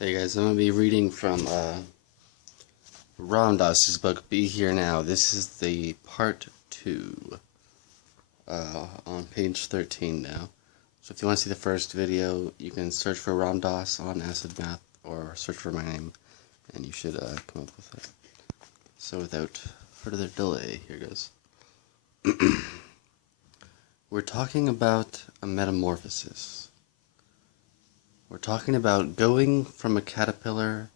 Hey guys, I'm going to be reading from Ram Dass's book, Be Here Now. This is the part 2 on page 13 now. So if you want to see the first video, you can search for Ram Dass on Acid Math or search for my name and you should come up with it. So without further delay, here goes. We're talking about a metamorphosis. We're talking about going from a caterpillar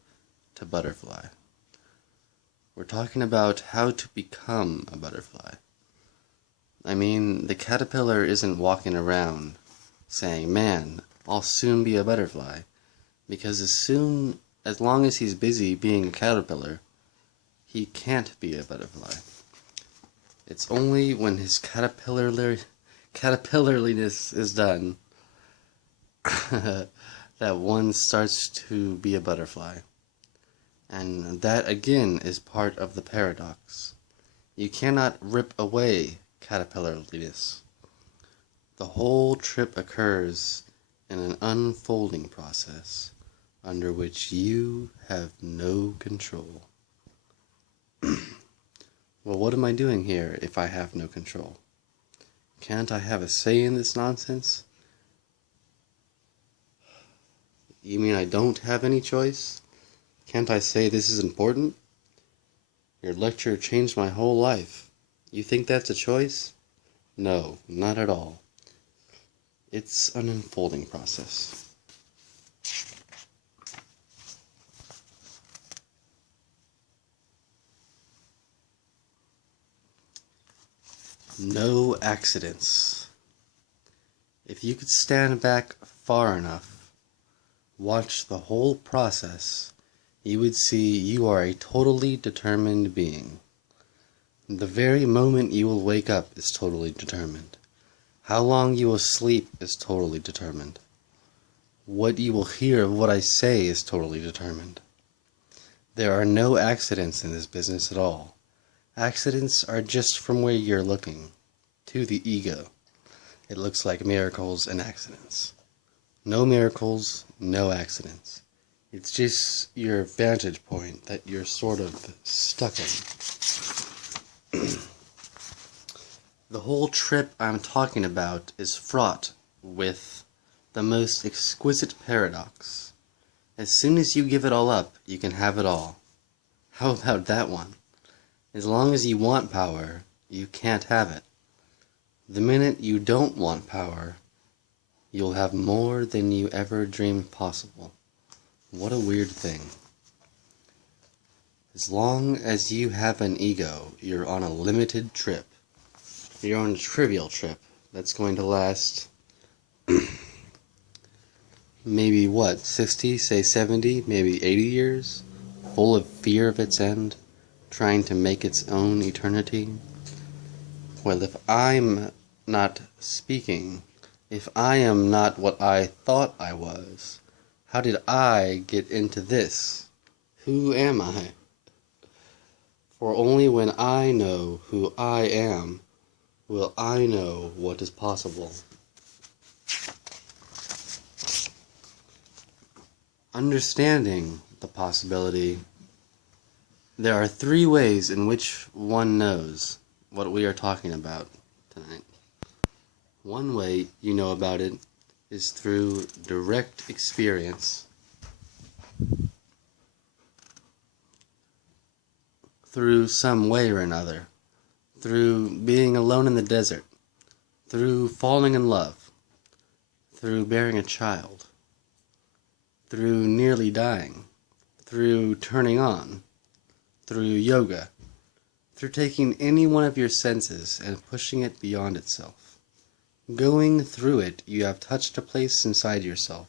to butterfly. We're talking about how to become a butterfly. I mean, the caterpillar isn't walking around saying, "Man, I'll soon be a butterfly," because as long as he's busy being a caterpillar, he can't be a butterfly. It's only when his caterpillarliness is done that one starts to be a butterfly. And that again is part of the paradox. You cannot rip away caterpillarliness. The whole trip occurs in an unfolding process under which you have no control. Well, what am I doing here if I have no control? Can't I have a say in this nonsense? You mean I don't have any choice? Can't I say this is important? Your lecture changed my whole life. You think that's a choice? No, not at all. It's an unfolding process. No accidents. If you could stand back far enough, watch the whole process, you would see you are a totally determined being. The very moment you will wake up is totally determined. How long you will sleep is totally determined. What you will hear of what I say is totally determined. There are no accidents in this business at all. Accidents are just from where you're looking, to the ego. It looks like miracles and accidents. No miracles, no accidents. It's just your vantage point that you're sort of stuck in. The whole trip I'm talking about is fraught with the most exquisite paradox. As soon as you give it all up, you can have it all. How about that one? As long as you want power, you can't have it. The minute you don't want power, you'll have more than you ever dreamed possible. What a weird thing. As long as you have an ego, you're on a limited trip. You're on a trivial trip that's going to last maybe 60, say 70, maybe 80 years, full of fear of its end, trying to make its own eternity. Well, if I'm not speaking, if I am not what I thought I was, how did I get into this? Who am I? For only when I know who I am, will I know what is possible. Understanding the possibility, there are 3 ways in which one knows what we are talking about tonight. One way you know about it is through direct experience, through some way or another, through being alone in the desert, through falling in love, through bearing a child, through nearly dying, through turning on, through yoga, through taking any one of your senses and pushing it beyond itself. Going through it, you have touched a place inside yourself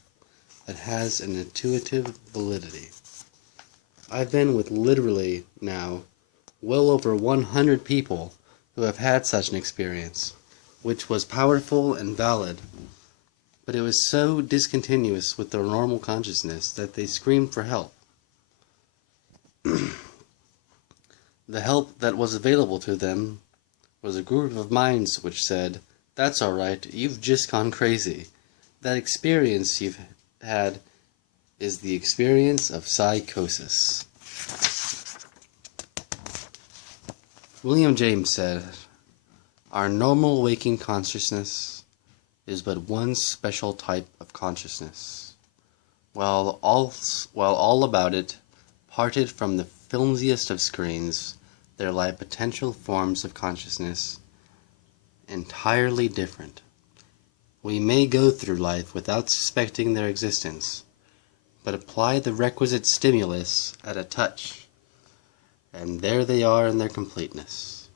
that has an intuitive validity. I've been with literally now well over 100 people who have had such an experience, which was powerful and valid, but it was so discontinuous with their normal consciousness that they screamed for help. The help that was available to them was a group of minds which said, "That's all right, you've just gone crazy. That experience you've had is the experience of psychosis. William James said, "Our normal waking consciousness is but one special type of consciousness, while all about it, parted from the filmiest of screens, there lie potential forms of consciousness entirely different. We may go through life without suspecting their existence, but apply the requisite stimulus at a touch, and there they are in their completeness.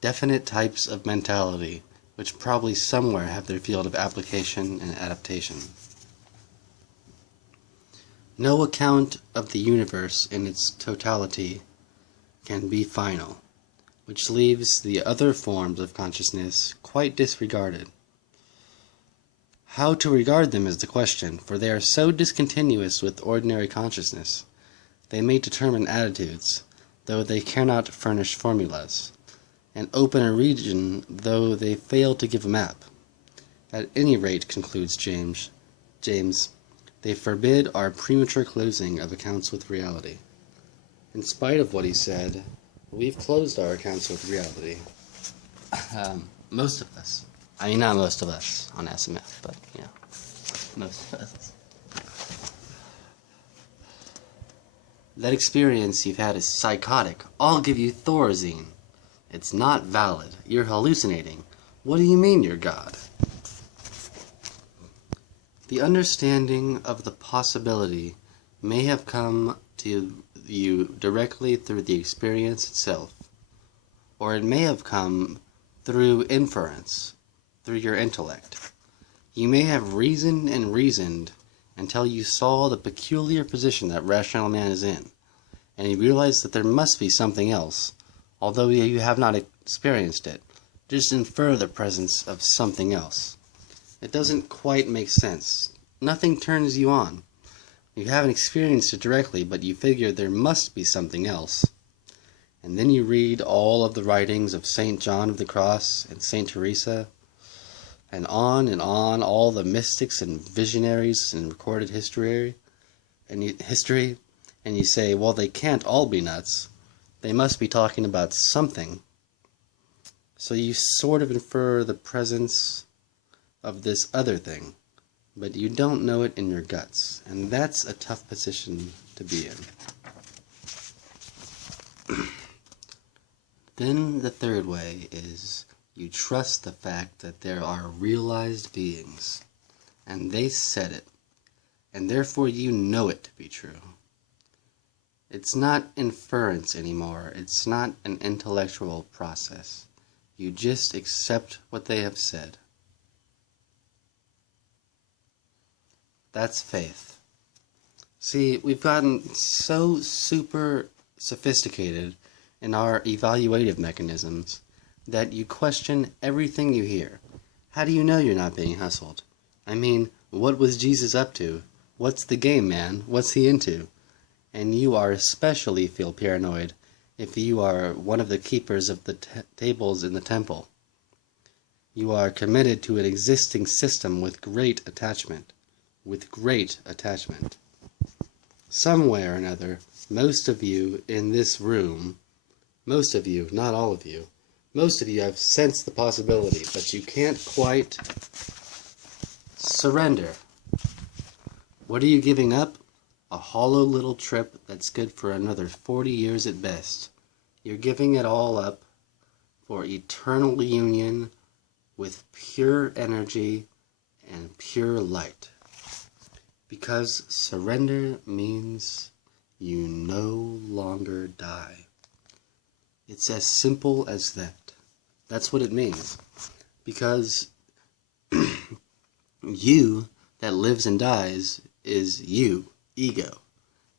Definite types of mentality, which probably somewhere have their field of application and adaptation. No account of the universe in its totality can be final, which leaves the other forms of consciousness quite disregarded. How to regard them is the question, for they are so discontinuous with ordinary consciousness. They may determine attitudes, though they cannot furnish formulas, and open a region, though they fail to give a map. At any rate, concludes James, they forbid our premature closing of accounts with reality." In spite of what he said, we've closed our accounts with reality. Most of us. I mean, not most of us on SMF, but, most of us. That experience you've had is psychotic. I'll give you Thorazine. It's not valid. You're hallucinating. What do you mean you're God? The understanding of the possibility may have come to you directly through the experience itself, or it may have come through inference, through your intellect. You may have reasoned and reasoned until you saw the peculiar position that rational man is in, and you realized that there must be something else, although you have not experienced it. Just infer the presence of something else. It doesn't quite make sense. Nothing turns you on. You haven't experienced it directly, but you figure there must be something else. And then you read all of the writings of St. John of the Cross and St. Teresa, and on, all the mystics and visionaries in recorded history, and you say, well, they can't all be nuts. They must be talking about something. So you sort of infer the presence of this other thing, but you don't know it in your guts, and that's a tough position to be in. Then the third way is you trust the fact that there are realized beings, and they said it, and therefore you know it to be true. It's not inference anymore. It's not an intellectual process. You just accept what they have said. That's faith. See, we've gotten so super sophisticated in our evaluative mechanisms that you question everything you hear. How do you know you're not being hustled? I mean, what was Jesus up to? What's the game, man? What's he into? And you are especially feel paranoid if you are one of the keepers of the tables in the temple. You are committed to an existing system with great attachment. Somewhere or another, most of you in this room, most of you, not all of you, most of you have sensed the possibility, but you can't quite surrender. What are you giving up? A hollow little trip that's good for another 40 years at best. You're giving it all up for eternal union with pure energy and pure light. Because surrender means you no longer die. It's as simple as that. That's what it means. Because you that lives and dies is you, ego.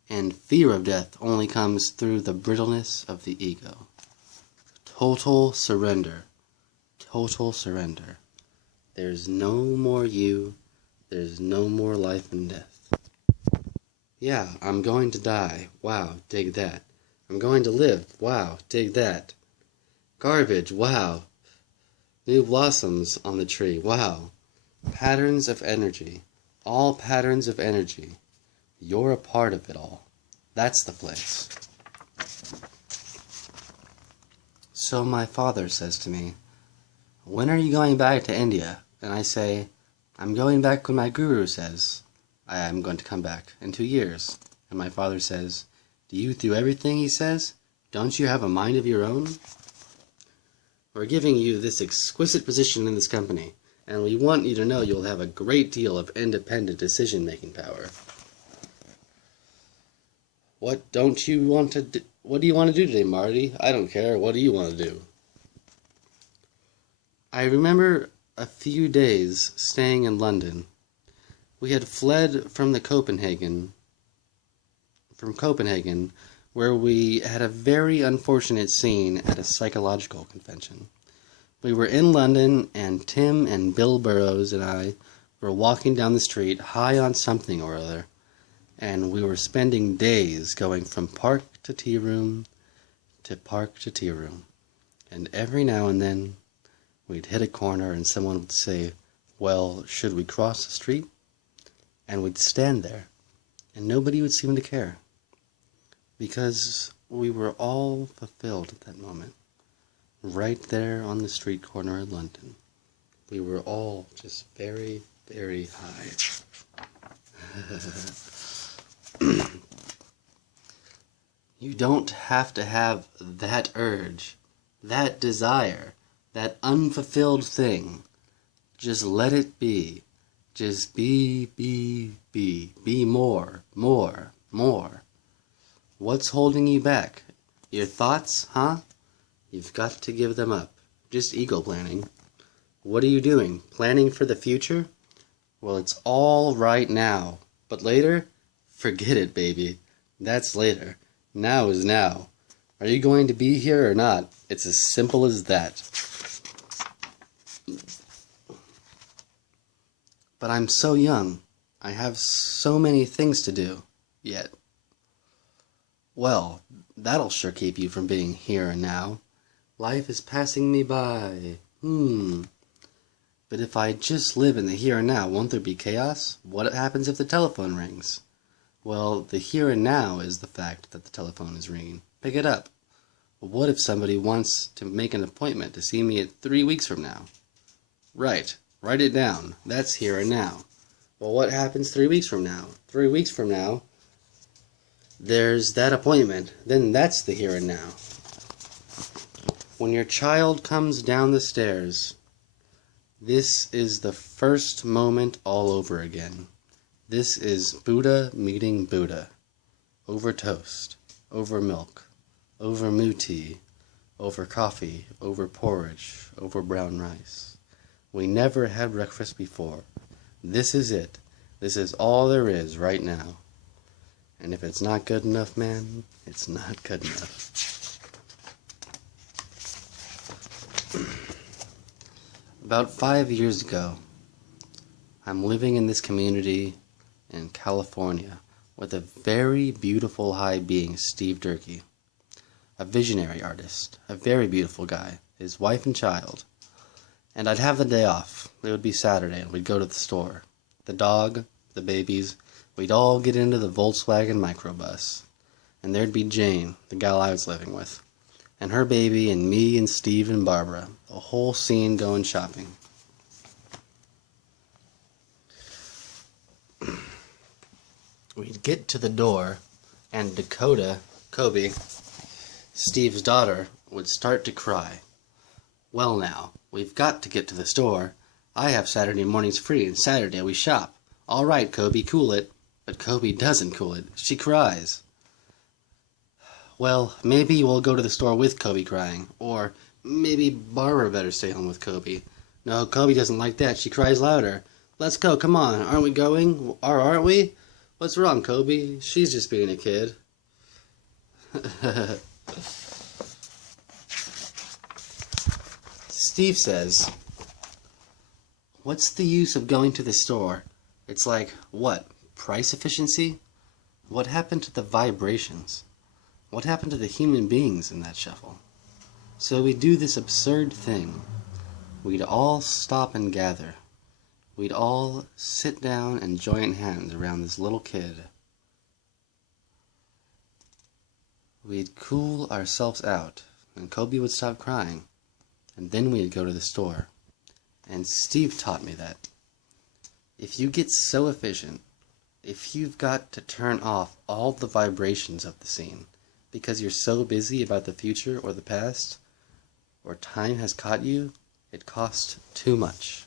And fear of death only comes through the brittleness of the ego. Total surrender. Total surrender. There's no more you. There's no more life and death. Yeah, I'm going to die. Wow, dig that. I'm going to live. Wow, dig that. Garbage. Wow. New blossoms on the tree. Wow. Patterns of energy. All patterns of energy. You're a part of it all. That's the place. So my father says to me, "When are you going back to India?" And I say, "I'm going back when my guru says I am going to come back in 2 years." And my father says, "Do you do everything he says? Don't you have a mind of your own? We're giving you this exquisite position in this company, and we want you to know you'll have a great deal of independent decision-making power. What do you want to do today, Marty? I don't care. What do you want to do?" I remember a few days staying in London. We had fled from Copenhagen, where we had a very unfortunate scene at a psychological convention. We were in London, and Tim and Bill Burroughs and I were walking down the street high on something or other, and we were spending days going from park to tea room to park to tea room. And every now and then, we'd hit a corner and someone would say, "Well, should we cross the street?" And we'd stand there, and nobody would seem to care, because we were all fulfilled at that moment. Right there on the street corner in London. We were all just very, very high. You don't have to have that urge, that desire, that unfulfilled thing. Just let it be. Just be more, more, more. What's holding you back? Your thoughts, huh? You've got to give them up. Just ego planning. What are you doing? Planning for the future? Well, it's all right now. But later? Forget it, baby. That's later. Now is now. Are you going to be here or not? It's as simple as that. But I'm so young. I have so many things to do yet. Well, that'll sure keep you from being here and now. Life is passing me by. But if I just live in the here and now, won't there be chaos? What happens if the telephone rings? Well, the here and now is the fact that the telephone is ringing. Pick it up. What if somebody wants to make an appointment to see me 3 weeks from now? Right. Write it down. That's here and now. Well, what happens 3 weeks from now? 3 weeks from now, there's that appointment. Then that's the here and now. When your child comes down the stairs, this is the first moment all over again. This is Buddha meeting Buddha. Over toast, over milk, over moo tea, over coffee, over porridge, over brown rice. We never had breakfast before. This is it. This is all there is right now. And if it's not good enough, man, it's not good enough. About 5 years ago, I'm living in this community in California with a very beautiful high being, Steve Durkee, a visionary artist, a very beautiful guy, his wife and child. And I'd have the day off. It would be Saturday, and we'd go to the store. The dog, the babies, we'd all get into the Volkswagen microbus. And there'd be Jane, the gal I was living with, and her baby, and me, and Steve, and Barbara. A whole scene going shopping. We'd get to the door, and Dakota, Kobe, Steve's daughter, would start to cry. Well now, we've got to get to the store. I have Saturday mornings free, and Saturday we shop. All right, Kobe, cool it. But Kobe doesn't cool it. She cries. Well, maybe we'll go to the store with Kobe crying. Or maybe Barbara better stay home with Kobe. No, Kobe doesn't like that. She cries louder. Let's go, come on. Aren't we going? Or aren't we? What's wrong, Kobe? She's just being a kid. Steve says, "What's the use of going to the store? It's like, what, price efficiency? What happened to the vibrations? What happened to the human beings in that shuffle?" So we do this absurd thing. We'd all stop and gather. we'd all sit down and join hands around this little kid. We'd cool ourselves out, and Kobe would stop crying, and then we'd go to the store. And Steve taught me that if you get so efficient, if you've got to turn off all the vibrations of the scene because you're so busy about the future or the past, or time has caught you, it costs too much.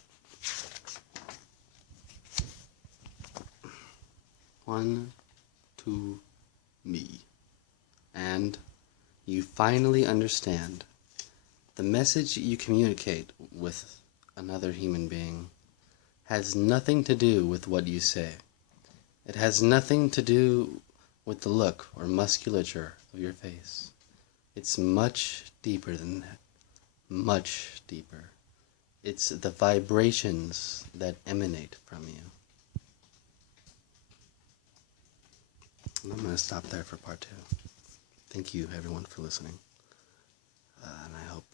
One, two, me. And you finally understand the message you communicate with another human being has nothing to do with what you say. It has nothing to do with the look or musculature of your face. It's much deeper than that. Much deeper. It's the vibrations that emanate from you. And I'm going to stop there for part 2. Thank you, everyone, for listening. And I hope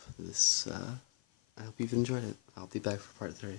you've enjoyed it. I'll be back for part 3.